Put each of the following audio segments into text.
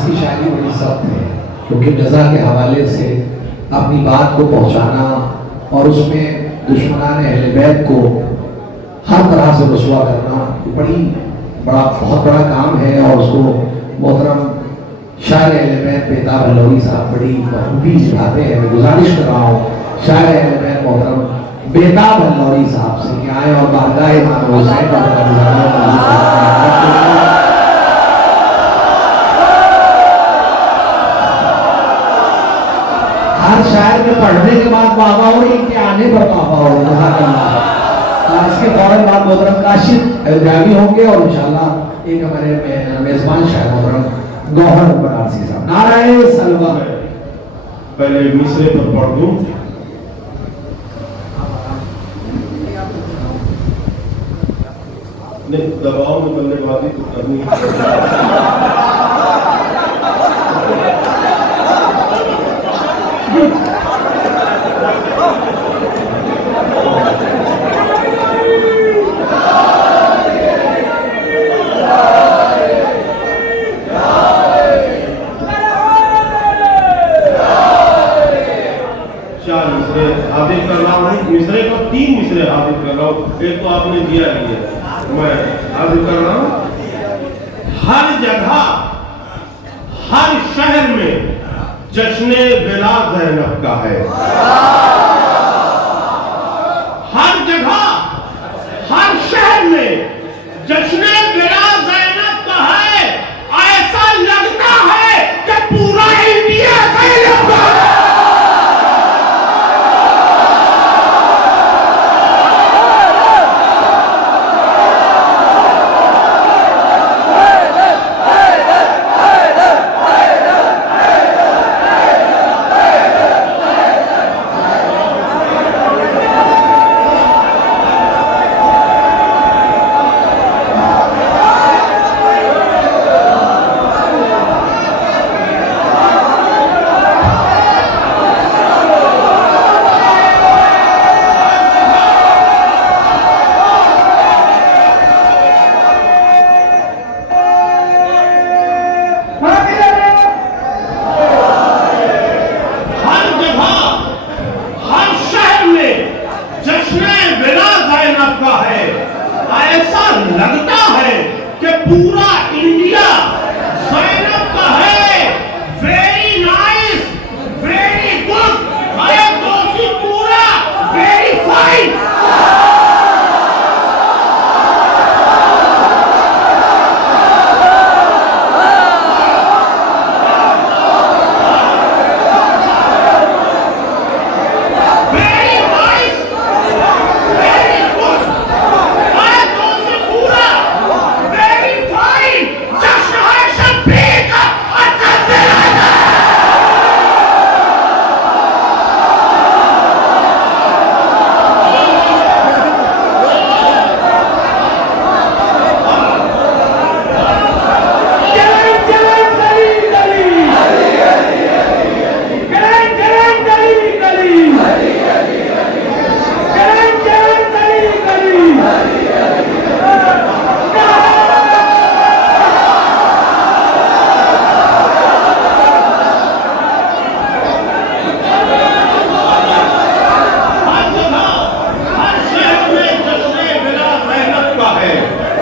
इसकी शायरी बड़ी सख्त है, क्योंकि नज़ा के हवाले से अपनी बात को पहुंचाना और उसमें दुश्मनान अहले बैत को हर तरह से रुसवा करना बहुत बड़ा काम है। और उसको मोहतरम शायर अहले बैत बेताब अलौरी साहब बड़ी बखूबी निभाते हैं। मैं गुजारिश कर रहा हूँ शायर अहले बैत मोहतरम बेताब अलौरी साहब से कि आए और बारगाह इमाम हुसैन हर शायर में पढ़ने के बाद बाबा हो, इनके आने पर बाबा हो। इसके फौरन बाद मोहतरम काशिफ अयोध्यावी होंगे और इंशाल्लाह एक हमारे मेजबान शायर मोहतरम गौहर बनारसी साहब। नारायण सलवा। पहले मिसरे पर पढ़ दूं। नहीं, दबाव निकलने के बाद ही तो करनी हाजिर कर रहा हूँ। मिसरे को 3 मिसरे हाजिर कर रहा हूँ, एक तो आपने दिया नहीं है, मैं हाजिर कर रहा हूँ। हर जगह हर शहर में जश्ने बिला ज़ैनब का है। हर जगह हर शहर में जश्ने बिला ज़ैनब का है। ऐसा लगता है कि पूरा इंडिया ज़ैनब का है।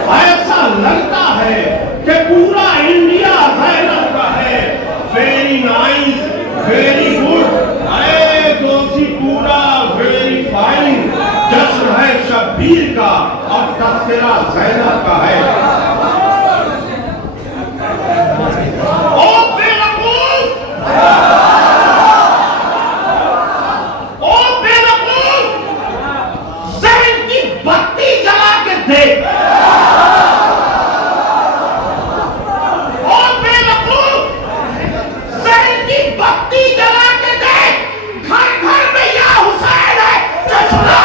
ऐसा लगता है कि पूरा इंडिया ज़ैनब का है। वेरी नाइस, वेरी गुड, दोषी पूरा, वेरी फाइन। शब्बीर का और तस्करा ज़ैनब का है। ओ बेवकूफ, ओ बेवकूफ, ज़हन की बत्ती जला के देख। ओ बेवकूफ, ज़हन की बत्ती जला के देख। घर घर में या हुसैन है, चश्मा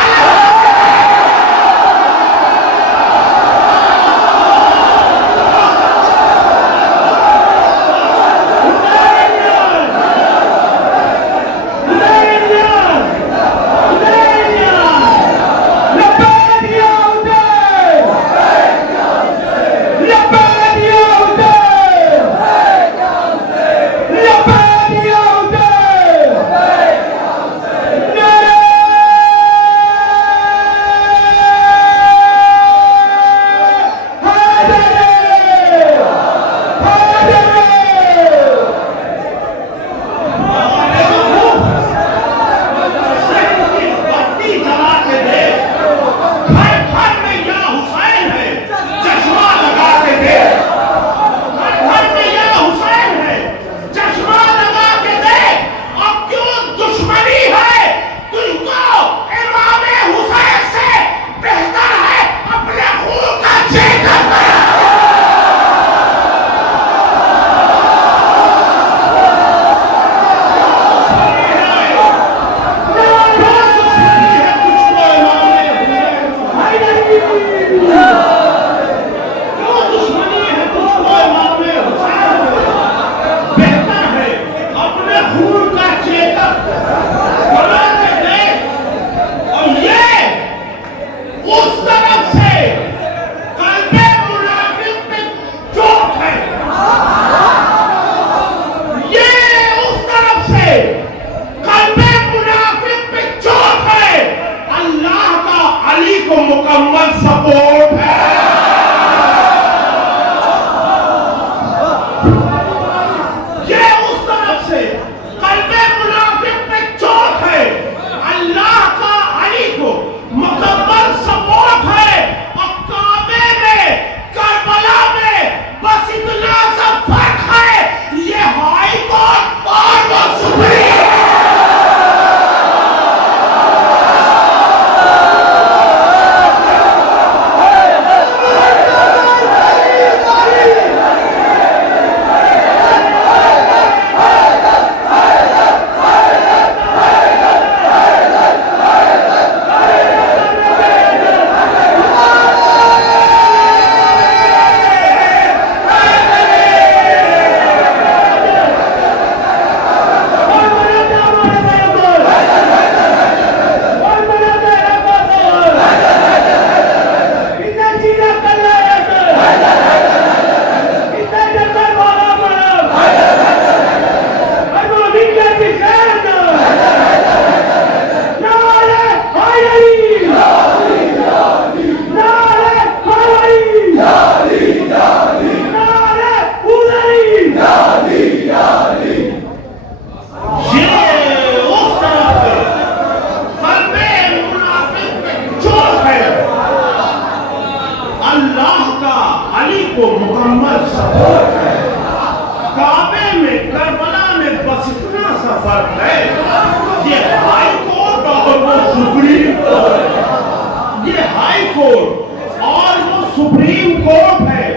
कोर्ट और वो सुप्रीम कोर्ट है।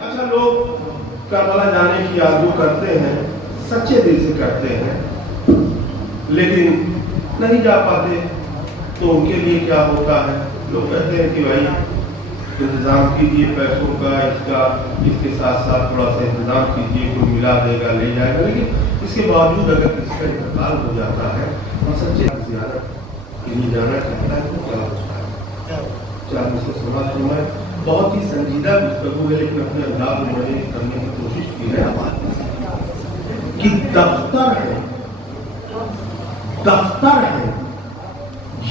अच्छा, लोग करबला जाने की आरज़ू करते हैं, सच्चे दिल से करते हैं, लेकिन नहीं जा पाते, तो उनके लिए क्या होता है? लोग कहते हैं कि भाई इंतजाम कीजिए पैसों का, इसके साथ साथ थोड़ा सा इंतजाम कीजिए, कोई मिला देगा ले जाएगा। लेकिन इसके बावजूद अगर किसी का इंतकाल हो जाता है और सच्चे ज़ियारत नहीं जाना चाहता है तो क्या होता है? चार मुझसे सुना तो मैं बहुत ही संजीदा गुफ्तगू है, लेकिन अपने अंदाज में मैंने करने की कोशिश की है कि दफ्तर है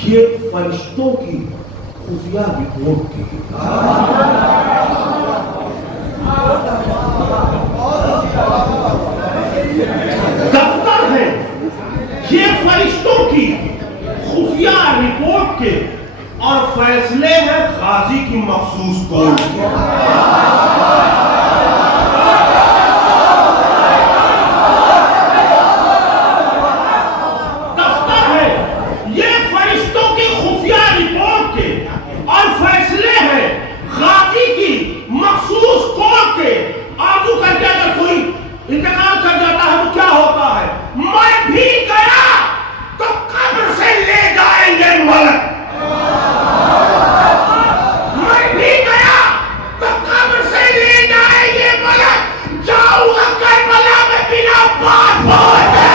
ये फरिश्तों की खुफिया रिपोर्ट की। दफ्तर है ये फरिश्तों की खुफिया रिपोर्ट के और फैसले हैं गाजी की मखसूस कोर्ट के। इंतकाल कर जाता है तो क्या होता है? मैं भी गया तो कब्र से ले जाएंगे मलक, मैं भी गया तो कब्र से ले जाएंगे मलक, जाऊंगा करबला में बिना बात बोले।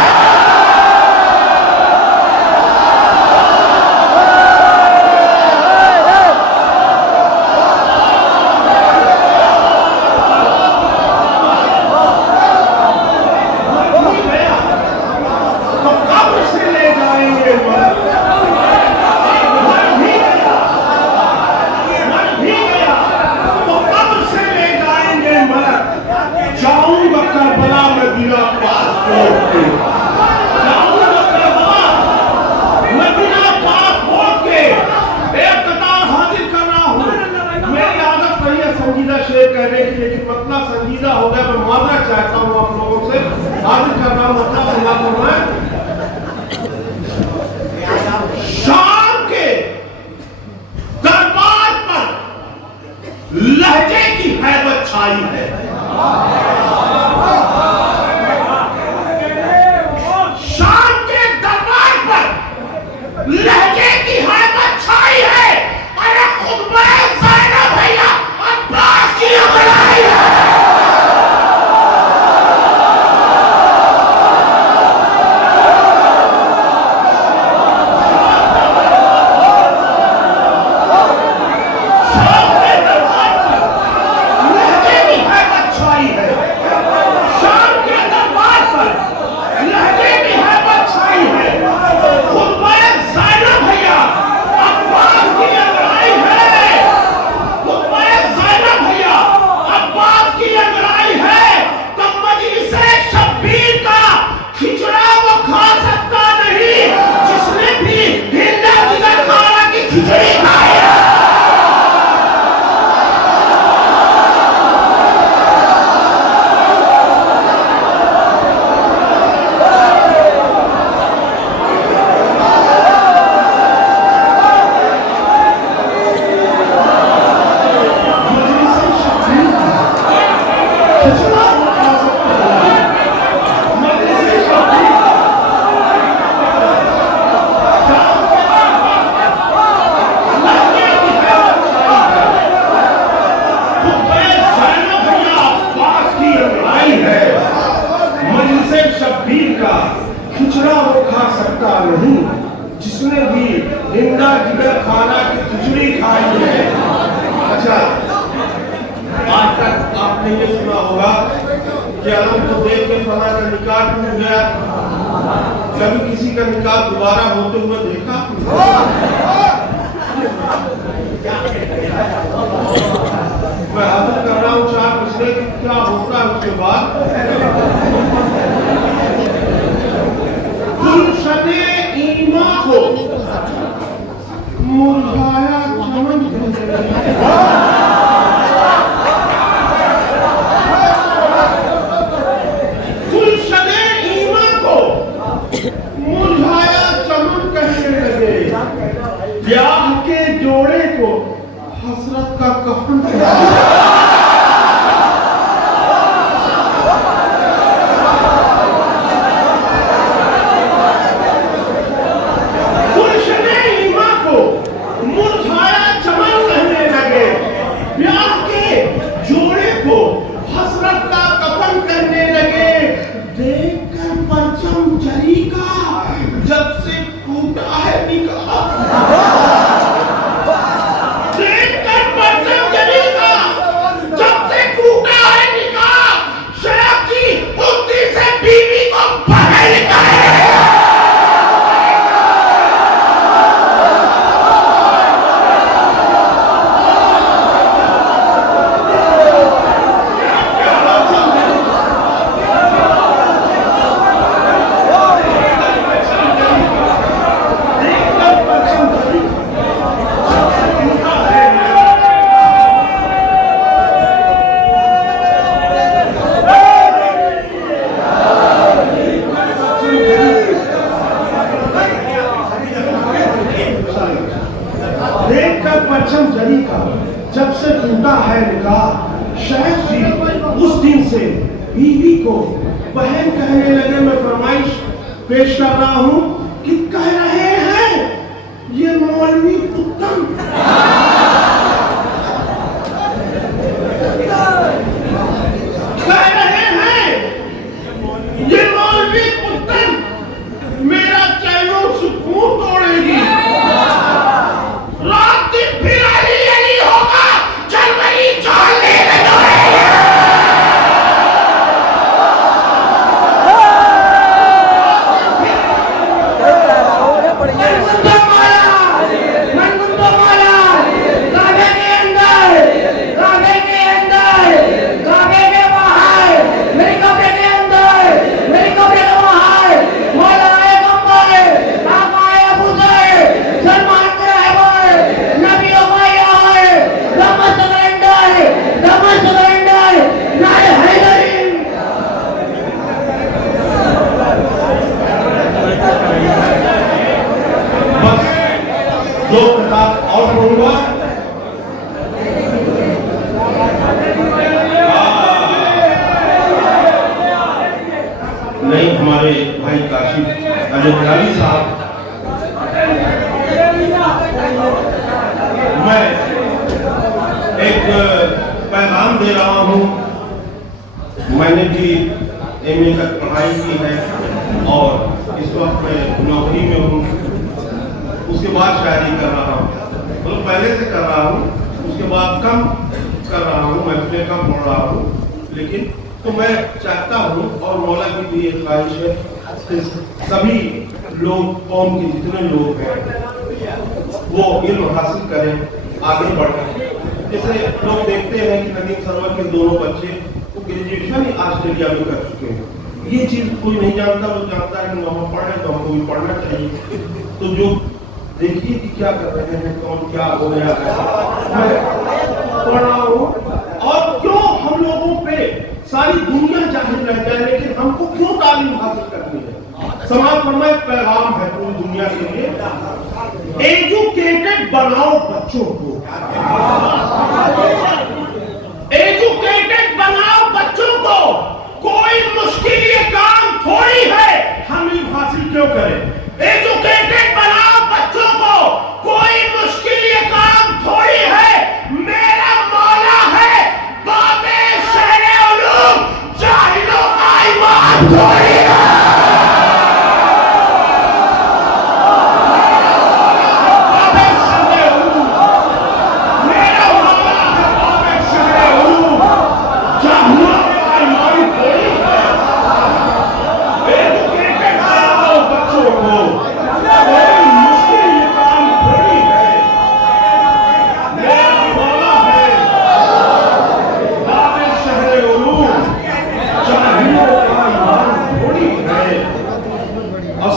संजीदा हो गया, मैं माफी चाहता हूं आप लोगों से, हाजिर कर रहा हूं। मतलब सुना तो मैं शाम के दरबार पर लहजे की हैबत छाई है। शाम के दरबार पर लहजे की हैबत छाई है। अरे खुद में ज़ैनब भैया अब्बास की अगुवाई है। खिचड़ा वो खा सकता नहीं जिसने भी हिंदा जिगर खाना की खिचड़ी खाई है। अच्छा, आज तक आपने ये सुना होगा कि अलम को देख के फला का निकाह टूट गया। कभी किसी का निकाह दोबारा होते हुए देखा? मैं हाजिर कर रहा हूँ चार पिछले क्या होता है उसके बाद। गुलशने ईमा को मुरझाया चमन, गुलशने ईमा को मुरझाया चमन कहने लगे। ब्याह के जोड़े को का कफन गुलशने ईमा को मुरझाया चमन कहने लगे, ब्याह के जोड़े को हसरत का कफन करने लगे। देखकर परचम जरी का जब से टूटा है निकाह, देखकर परचम जरी का जब से टूटा है निकाह, शराब की उल्टी से बीवी को बाहर निकाले। देखकर परचम जरी का जब से टूटा है निकाह, शायद जी उस दिन से बीवी को बहन कहने लगे। मैं फरमाइश पेश कर रहा हूं कि कह रहे हैं ये मौलवी उत्तम, कह रहे हैं ये मौलवी उत्तम मेरा चैनो सुकून तोड़ेगी। रात दिन फिर अली अली होगा, जनवरी चढ़ने में दो किताब और पढ़ूंगा। नहीं, हमारे भाई काशिफ अयोध्यावी साहब, मैं एक पैगाम दे रहा हूं। मैंने भी एमए तक पढ़ाई की है और इस वक्त मैं नौकरी में हूँ। उसके बाद शायरी कर रहा हूँ, मतलब पहले से कर रहा हूँ, उसके बाद कम कर रहा हूँ, महफिलें कम पढ़ रहा हूँ। लेकिन तो मैं चाहता हूँ और मौला की भी एक ख्वाहिश है कि सभी लोग, कौम के जितने लोग हैं वो इल्म हासिल करें, आगे बढ़ें। जैसे लोग देखते हैं कि नदीम सरवर के दोनों बच्चे वो ग्रेजुएशन ऑस्ट्रेलिया में कर चुके हैं। ये चीज़ कोई नहीं जानता, वो जानता है कि वहाँ पढ़ रहे तो हमको भी पढ़ना चाहिए। तो जो देखिए कि क्या कर रहे हैं, कौन क्या हो रहा है, मैं पढ़ रहा हूँ। और क्यों हम लोगों पे सारी दुनिया जाहिर रह जाए, लेकिन हमको क्यों तालीम हासिल करनी है? समाज फरमाए पैगाम है पूरी दुनिया के लिए, एजुकेटेड बनाओ बच्चों को, एजुकेटेड बनाओ बच्चों को। कोई मुश्किल ये काम थोड़ी है, हम इल्म हासिल क्यों करें? एजुकेटेड बनाओ बच्चों को, कोई मुश्किल ये काम थोड़ी है। मेरा मौला है बाबे शहरे उलूम, जाहिलों का ईमान थोड़ी है। बाबे शहरे उलूम, मेरा मौला है बाबे शहरे उलूम, जाहिलों का ईमान थोड़ी है। एजुकेटेड बनाओ बच्चों को,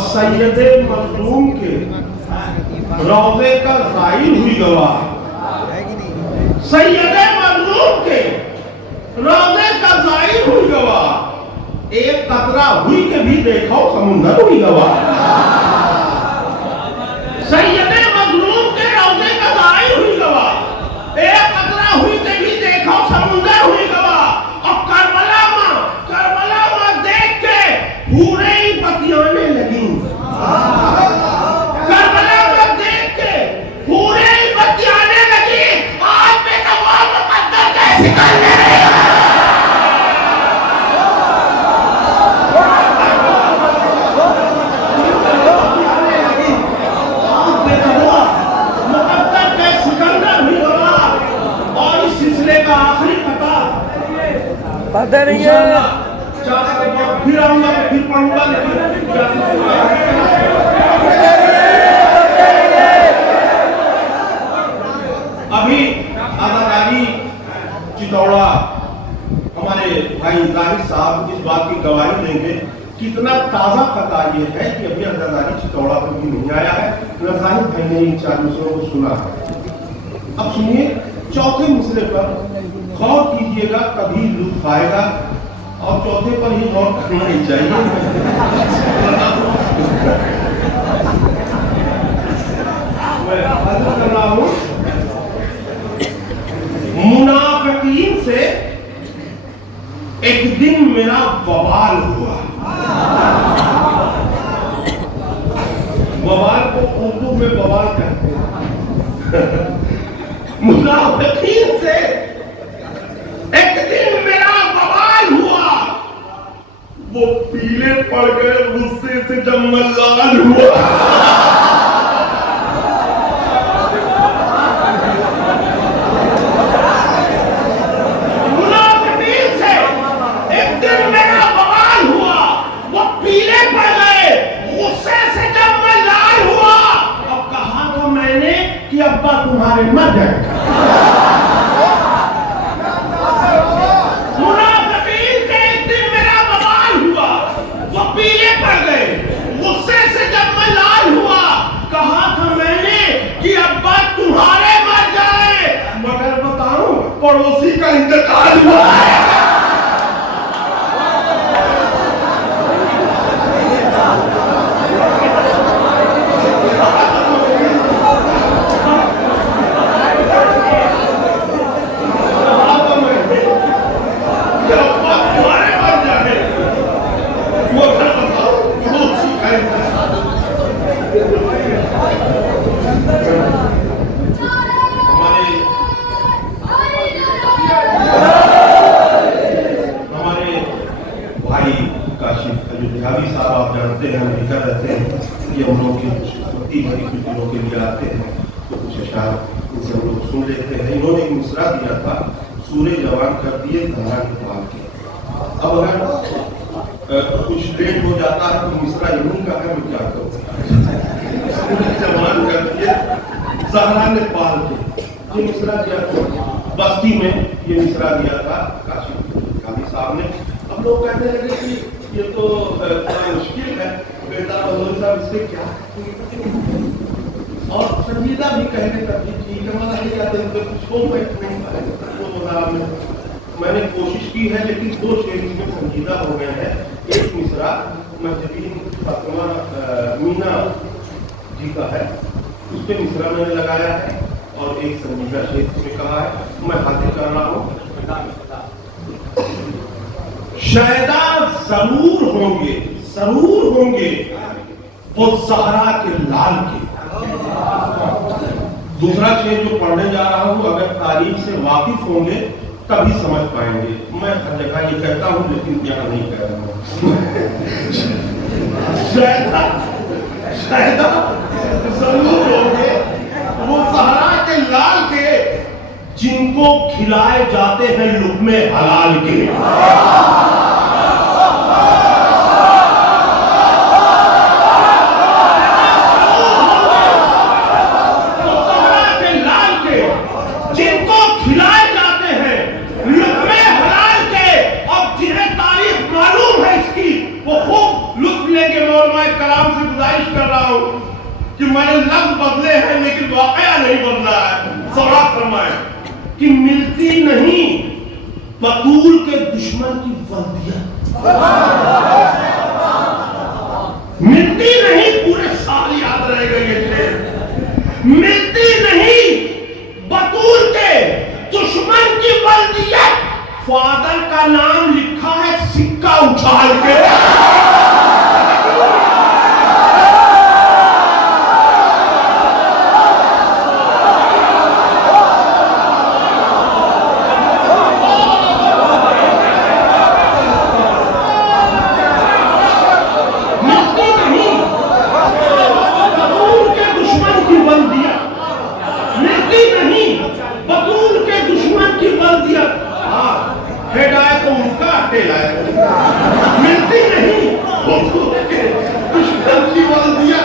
सैयदे मखदूम के रौज़े का ज़ाहिर हुई गवाह, सैयदे मखदूम के रौज़े का ज़ाहिर हुई गवाह, एक कतरा हुई के भी देखो समुंदर हुई गवाह। सैयदे मखदूम के रौज़े का ज़ाहिर हुई गवाह, एक कतरा निकलने नहीं है। मुकद्दर के सिकंदर भी होगा और इस सिलसिले का आखिरी पता पता नहीं है। फिर आऊंगा तो फिर पढ़ूंगा, लेकिन अभी आजादारी चितौड़ा हमारे भाई जाहिर साहब इस बात की गवाही देंगे। कितना ताजा पता ये है कि अभी आजादारी चितौड़ा पर भी नहीं आया है, न जाहिर भाई ने इन 4 मिसरों को सुना है। अब सुनिए चौथे मिसरे पर गौर कीजिएगा, कभी लुत्फ आएगा, और चौथे पर ही गौर करना ही चाहिए। मैं अर्ज कर रहा हूं, मुनाफिकीन से एक दिन मेरा बवाल हुआ। बवाल को उर्दू में बवाल कहते हैं। मुनाफिकीन से एक दिन मेरा बवाल हुआ, वो पीले पड़ गए गुस्से से जब मैं लाल हुआ। मुनाफिकीन से एक दिन मेरा बवाल हुआ, वो पीले पड़ गए गुस्से से जब मैं लाल हुआ। अब कहा तो मैंने कि अब्बा तुम्हारे मर गए। पड़ोसी का इंतकाल हुआ है। अयोध्यावी साहब आप जानते हैं, अमेरिका रहते हैं, कि हम लोग की भक्ति भरी कृतियों के लिए आते हैं तो कुछ अशार इनसे हम लोग सुन लेते हैं। इन्होंने एक मिसरा दिया था, सूरे जवान कर दिए धरा के पाल के। अब अगर कुछ लेट हो जाता है तो मिसरा इन्हीं का है, मैं क्या करूँ। सूरे जवान कर दिए जहरा ने पाल के, ये मिसरा दिया था बस्ती में, ये मिसरा दिया था काशी साहब ने। अब लोग कहने लगे कि ये तो बड़ा मुश्किल है, बेटा बलोच साहब इससे क्या, और संजीदा भी कहने का भी ठीक है, मना नहीं जाते तो कुछ हो नहीं पाएगा। मैंने कोशिश की है, लेकिन 2 शेर इसमें संजीदा हो गए हैं। एक मिसरा मजबीन फातिमा मीना जी का है, उस पर मिसरा मैंने लगाया है, और एक संजीदा शेर में कहा है, मैं हाजिर कर रहा हूँ। शायदा जरूर होंगे वो ज़हरा के लाल के। दूसरा शेर जो पढ़ने जा रहा हूं, अगर तारीख से वाकिफ होंगे तभी समझ पाएंगे। मैं हर जगह ये कहता हूं, लेकिन यहाँ नहीं कह रहा हूं। शायदा जरूर होंगे वो ज़हरा के लाल के, जिनको खिलाए जाते हैं लुक़्मे हलाल के। कि मैंने लफ्ज बदले हैं लेकिन वाकया नहीं बदला है। सौरात फरमाए कि मिलती नहीं बतूल के दुश्मन की वर्दियां, मिलती नहीं, पूरे साल याद रहेगा ये शेर, मिलती नहीं बतूल के दुश्मन की वर्दियां। फादर का नाम लिखा है सिक्का उछाल के। तो उसका अकेला है, मिलती नहीं वो दुश्मन की बोल दिया।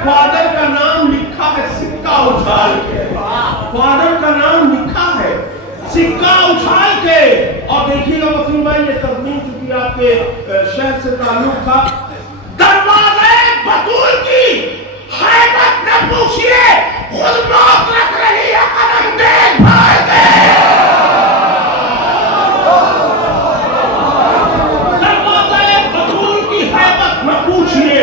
फादर का नाम लिखा है सिक्का उछाल के, फादर का नाम लिखा है सिक्का उछाल के। और देखिएगा वसीम भाई, ये तस्मीन चूंकि आपके शहर से ताल्लुक था, दरवाजे बतूल की हैबत न पूछिए, खुद मौत रख रही है कदम देखभाल के। दरवाजे बतूल की हैबत न पूछिए,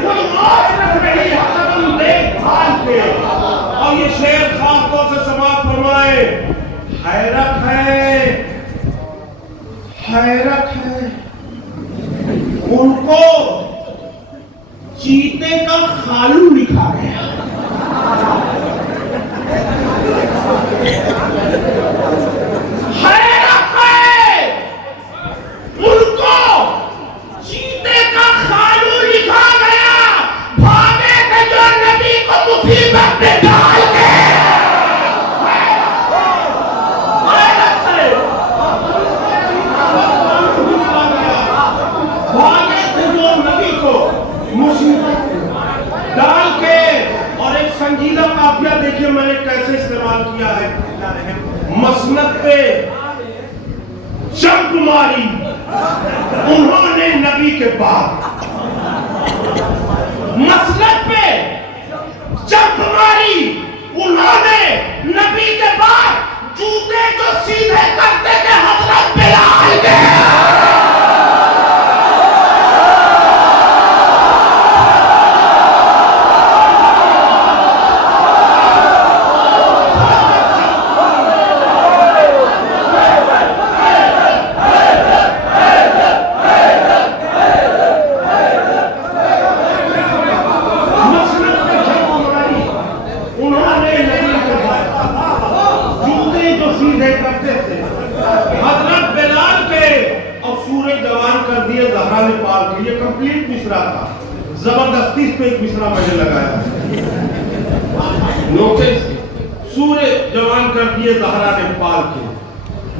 खुद मौत रख रही है कदम देखभाल के। और ये शेर खासतौर से समाप्त फरमाए, हैरत है, हैरत है उनको चीते का खालू लिखा गया। हैरत है उनको चीते का खालू लिखा गया, भागे थे जो नबी को मुसीबत में डाल के। डाल के। और एक संजीदा काफिया देखिए मैंने कैसे इस्तेमाल किया है, मसनद पे जंप मारी उन्होंने नबी के बाद, मसनद पे जंप मारी उन्होंने नबी के बाद, जूते जो सीधे करते थे हजरत बिलाल के। जबरदस्ती इस पे एक मिसरा मैंने लगाया, नोके सूर्य जवान कर दिए ज़हरा ने पाल के।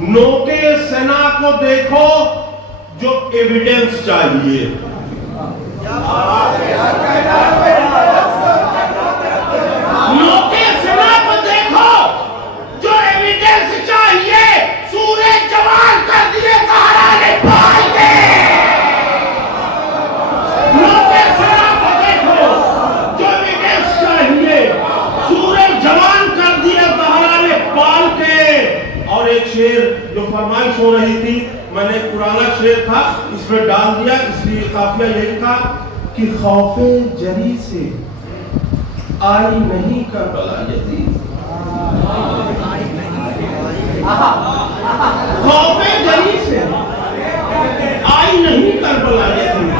नोके सेना को देखो जो एविडेंस चाहिए, नोके सेना को देखो जो एविडेंस चाहिए, सूर्य जवान कर दिए ज़हरा ने पाल के। एक शेर जो फरमाइश हो रही थी, मैंने एक पुराना शेर था इसमें डाल दिया, इसलिए काफिया यही था कि खौफे जरी से आई नहीं करबला यजीद, खौफे जरी से आई नहीं करबला यजीद।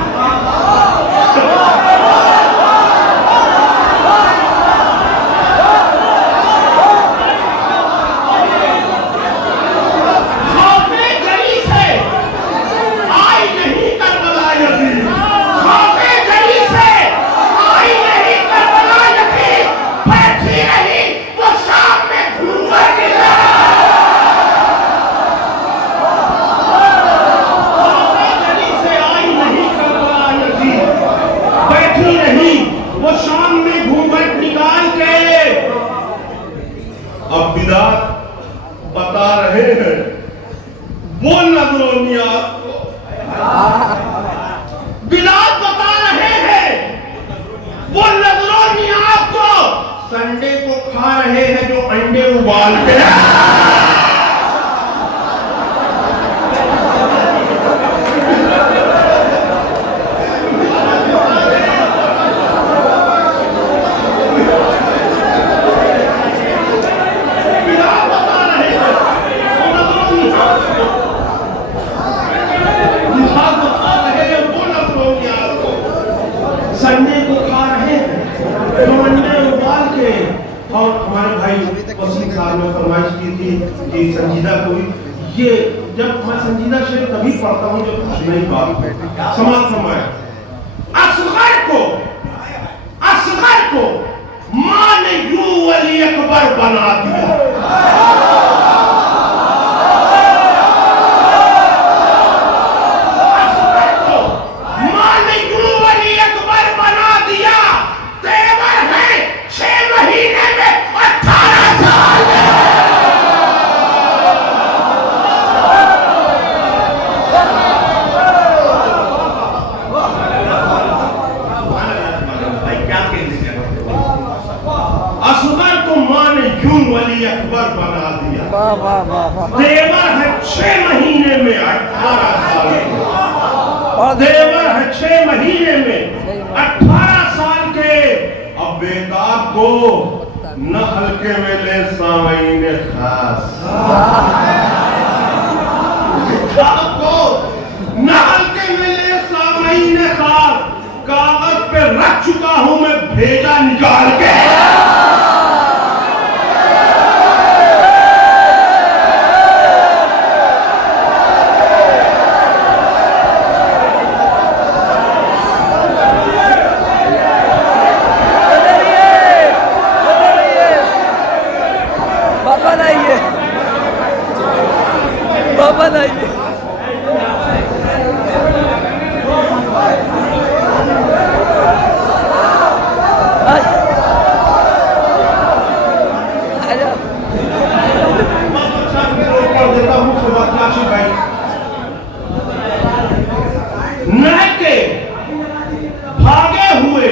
बता रहे हैं वो नजरों नियाज को, बिलाल बता रहे हैं वो नजरों नियाज को, संडे को खा रहे हैं जो अंडे उबाल के। संडे को खा रहे हैं जो अंडे उबाल के। और हमारे भाई वसीम साहब ने फरमाइश की थी कि संजीदा को ये, जब मैं संजीदा शेर तभी पढ़ता हूँ जब कुछ नई बात समाज फरमाया, असगर को मां ने यूं वली अकबर बना दिया। वाह वाह वाह देवर है 6 महीने में 18 साल के। और देवर है 6 महीने में 18 साल के। अब बेदाग को न हल्के में ले सामईन खास, बेदाग को न हल्के में ले सामईन खास। कागज पे रख चुका हूं मैं भेजा निकाल के। बाबा लाइए, बाबा लाइए। नहके भागे हुए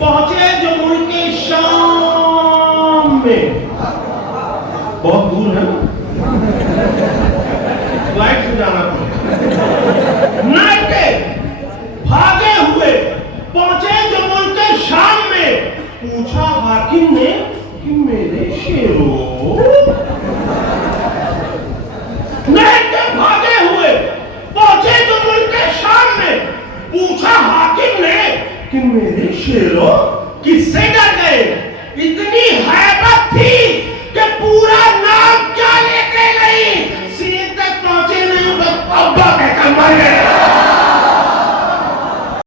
पहुंचे जमुई के शाम में। बहुत दूर है, फ्लाइट से जाना पड़ेगा। नहके भागे हुए पहुंचे जमुई के शाम में। पूछा हाकिम ने कि मेरे शेरों। नहके भागे हुए पहुंचे जमुई के शाम में। पूछा हाकिम ने कि मेरे शेरों किससे डर गए।